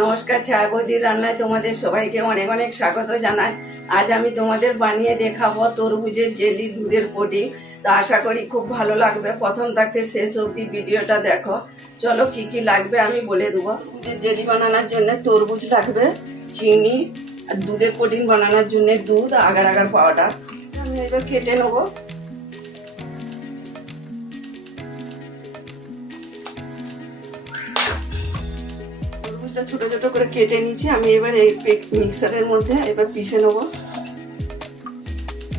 নমস্কার, ছায়া বৌদির রান্নায় তোমাদের সবাইকে অনেক অনেক স্বাগত জানাই। আজ আমি তোমাদের বানিয়ে দেখাবো তরমুজের জেলি দুধের পুডিং। তো আশা করি খুব ভালো লাগবে। প্রথম থাকতে শেষ অবধি ভিডিওটা দেখো। চলো কি কি লাগবে আমি বলে দেবো। জেলি বানানোর জন্য তরমুজ লাগবে, চিনি, আর দুধের পুডিং বানানোর জন্য দুধ, আগার আগার পাউডার। আমি এবার কেটে নেবো। ছোট ছোট করে কেটে নিয়েছি। আমি এবার এই মিক্সারের মধ্যে এবার পিষে নেবো।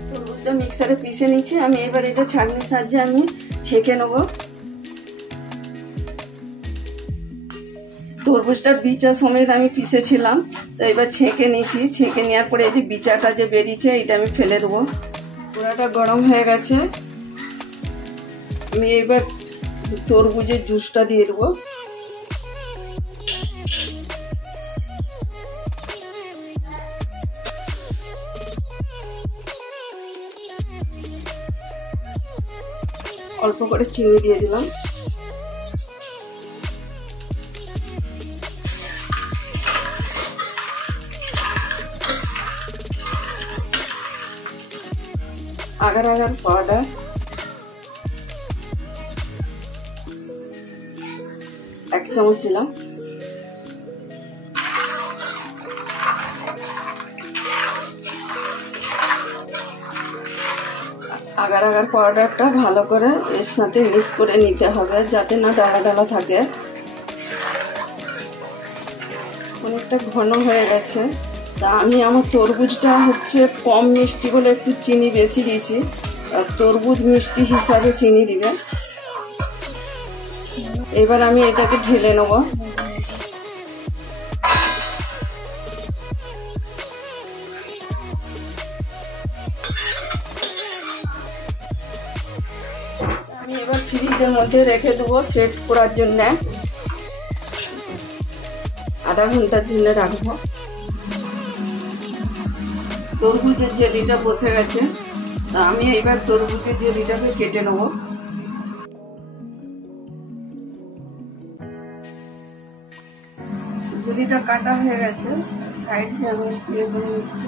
তরমুজটা মিক্সারে পিষে নিয়েছি। আমি এবার এটা ছাঁকনির সাহায্যে আমি ছেঁকে নেবো। তরমুজটার বিচা সমেত আমি পিষেছিলাম, তো এবার ছেঁকে নিয়েছি। ছেঁকে নেওয়ার পরে এই যে বিচাটা যে বেরিয়েছে এটা আমি ফেলে দেবো। কড়াটা গরম হয়ে গেছে। আমি এবার তরমুজের জুসটা দিয়ে দেবো। অল্প করে চিনি দিয়ে দিলাম। আগার আগার পাউডার, এক চামচ দিলাম। আগার আগার পাউডারটা ভালো করে এর সাথে মিক্স করে নিতে হবে, যাতে না ডালা ডালা থাকে। অনেকটা ঘন হয়ে গেছে। তা আমি আমার তরমুজটা হচ্ছে কম মিষ্টি বলে একটু চিনি বেশি দিয়েছি। আর তরমুজ মিষ্টি হিসাবে চিনি দিবে। এবার আমি এটাকে ঢেলে নেব। আমি এবার ফ্রিজের মধ্যে রেখে দেবো সেট করার জন্য। আধা ঘন্টার জন্য রাখবো। তরমুজের জেলিটা বসে গেছে। আমি এবার তরমুজের জেলিটাকে কেটে নেব। জেলিটা কাটা হয়ে গেছে। সাইড দিয়ে আমি ইয়ে করে নিচ্ছি।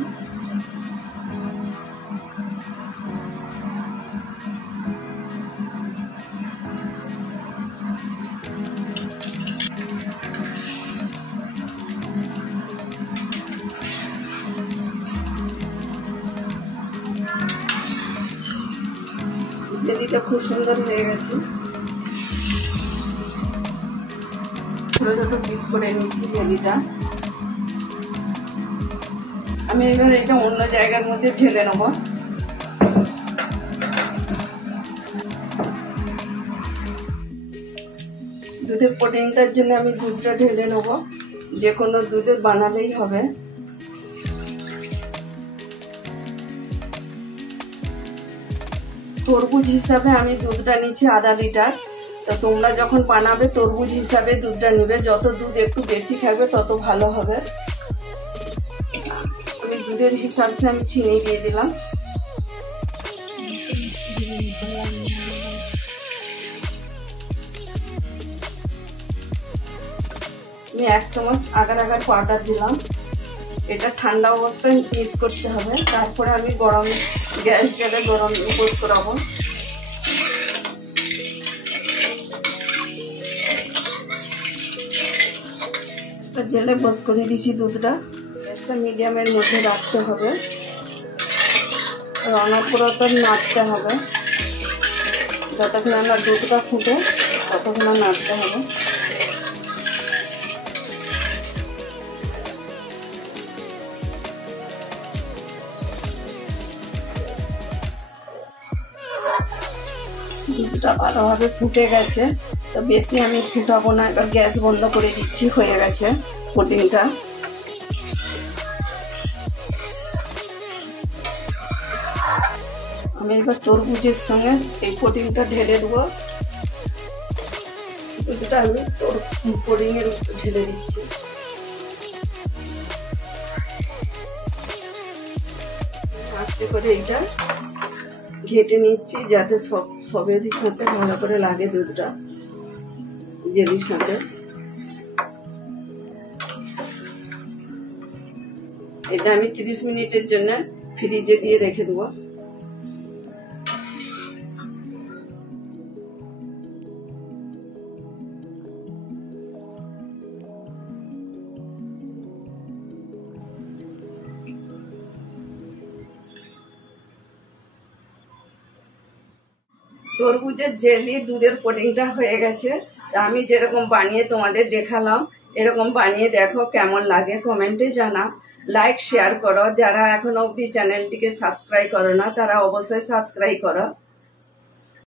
জেলিটা খুব সুন্দর হয়ে গেছে। ছোট ছোট পিস করে নিয়েছি জেলিটা। আমি এবার এটা অন্য জায়গার মধ্যে ঢেলে নেব। দুধের পুডিংটার জন্য আমি দুধটা ঢেলে নেব। যে কোনো দুধের বানালেই হবে। তরমুজ হিসাবে আমি দুধটা নিচ্ছি আধা লিটার। তো তোমরা যখন বানাবে তরমুজ হিসাবে দুধটা নিবে। যত দুধ একটু বেশি থাকবে তত ভালো হবে। আমি দুধের হিসাবে আমি চিনি দিয়ে দিলাম। আমি 1 চামচ আগার আগার পাউডার দিলাম। এটা ঠান্ডা অবস্থায় মিক্স করতে হবে। তারপরে আমি গরম গ্যাস জেলে গরম বোধ করাবো। জেলে বস করে দিছি দুধটা। গ্যাসটা মিডিয়ামের মধ্যে রাখতে হবে। অনবরত নাড়তে হবে। যতক্ষণ না দুধটা ফুটে ততক্ষণ নাড়তে হবে। দুধটা ভালোভাবে ফুটে গেছে। তো বেশি আমি ফুটাবো না। এবার গ্যাস বন্ধ করে দিচ্ছি। হয়ে গেছে পুডিংটা। আমি এবার তরমুজের সঙ্গে এই পুডিংটা ঢেলে দেবো। দুধটা আমি পুডিংয়ের উপর ঢেলে দিচ্ছি। আস্তে করে এইটা ঘেটে নিচ্ছি, যাতে সবের সাথে ভালো করে লাগে দুধটা জেলির সাথে। এটা আমি 30 মিনিটের জন্য ফ্রিজে দিয়ে রেখে দেবো। তরমুজের জেলি দুধের পুডিংটা হয়ে গেছে। আমি যেরকম বানিয়ে তোমাদের দেখালাম এরকম বানিয়ে দেখো, কেমন লাগে কমেন্টে জানাও, লাইক শেয়ার করো। যারা এখনো অবধি চ্যানেলটিকে সাবস্ক্রাইব করো না তারা অবশ্যই সাবস্ক্রাইব করো।